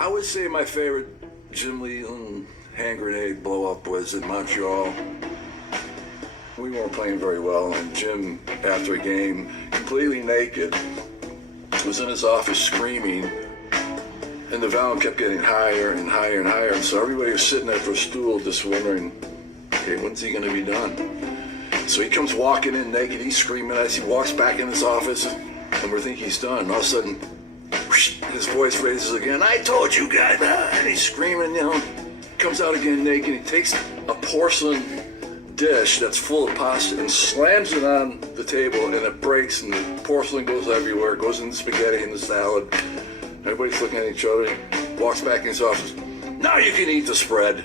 I would say my favorite Jim Leyland hand grenade blow up was in Montreal. We weren't playing very well, and Jim, after a game, completely naked, was in his office screaming, and the volume kept getting higher and higher and higher, and so everybody was sitting at their stool just wondering, okay, when's he gonna be done? So he comes walking in naked, he's screaming as he walks back in his office, and we're thinking he's done, and all of a sudden, whoosh, his voice raises again, I told you guys, and he's screaming, comes out again naked, he takes a porcelain dish that's full of pasta and slams it on the table, and it breaks, and the porcelain goes everywhere, it goes in the spaghetti and the salad. Everybody's looking at each other, walks back in his office, now you can eat the spread.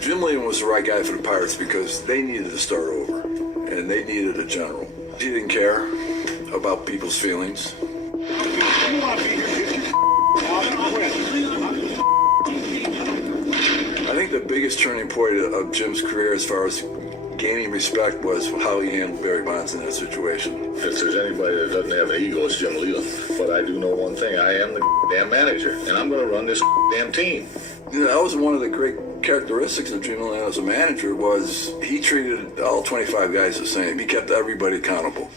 Jim Leyland was the right guy for the Pirates because they needed to start over, and they needed a general. He didn't care about people's feelings. I think the biggest turning point of Jim's career as far as gaining respect was how he handled Barry Bonds in that situation. If there's anybody that doesn't have an ego, it's Jim Leyland. But I do know one thing, I am the damn manager, and I'm going to run this damn team. That was one of the great characteristics of Jim Leyland as a manager was he treated all 25 guys the same. He kept everybody accountable.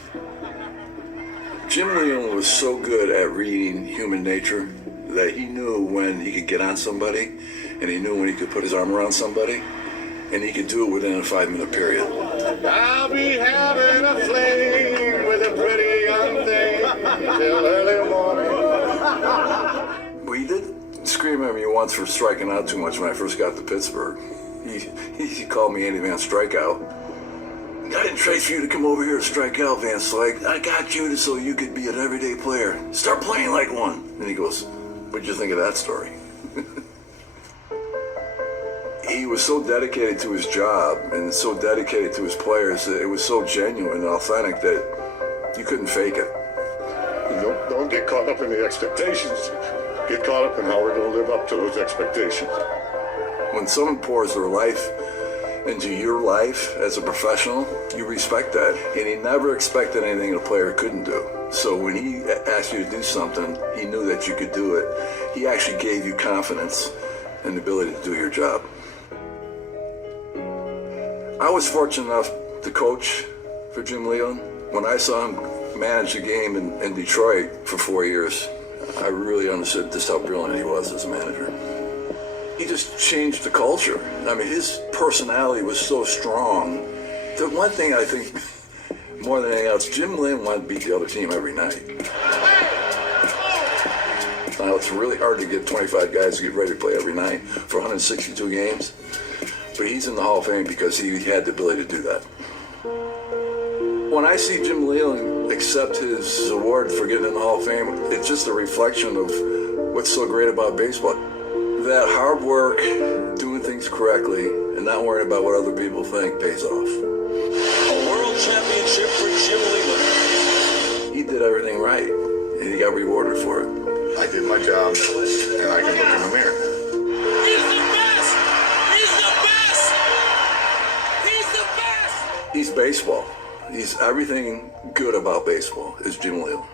Jim Leyland was so good at reading human nature that he knew when he could get on somebody, and he knew when he could put his arm around somebody, and he could do it within a 5-minute period. I'll be having a fling with a pretty young thing till early morning. Well, he did scream at me once for striking out too much when I first got to Pittsburgh. He called me Andy Van Strikeout. I didn't trade for you to come over here to strike out, Van Slyke. I got you so you could be an everyday player. Start playing like one. And he goes, what'd you think of that story? He was so dedicated to his job and so dedicated to his players that it was so genuine and authentic that you couldn't fake it. Don't get caught up in the expectations. Get caught up in how we're going to live up to those expectations. When someone pours their life into your life as a professional, you respect that. And he never expected anything a player couldn't do. So when he asked you to do something, he knew that you could do it. He actually gave you confidence and the ability to do your job. I was fortunate enough to coach for Jim Leyland. When I saw him manage a game in Detroit for 4 years, I really understood just how brilliant he was as a manager. He just changed the culture. I mean, his personality was so strong. The one thing I think, more than anything else, Jim Leyland wanted to beat the other team every night. Now, it's really hard to get 25 guys to get ready to play every night for 162 games. But he's in the Hall of Fame because he had the ability to do that. When I see Jim Leyland accept his award for getting in the Hall of Fame, it's just a reflection of what's so great about baseball. That hard work, doing things correctly, and not worrying about what other people think pays off. A world championship for Jim Leyland. He did everything right, and he got rewarded for it. I did my job, and I can look in the mirror. He's the best! He's the best! He's the best! He's baseball. He's everything good about baseball is Jim Leyland.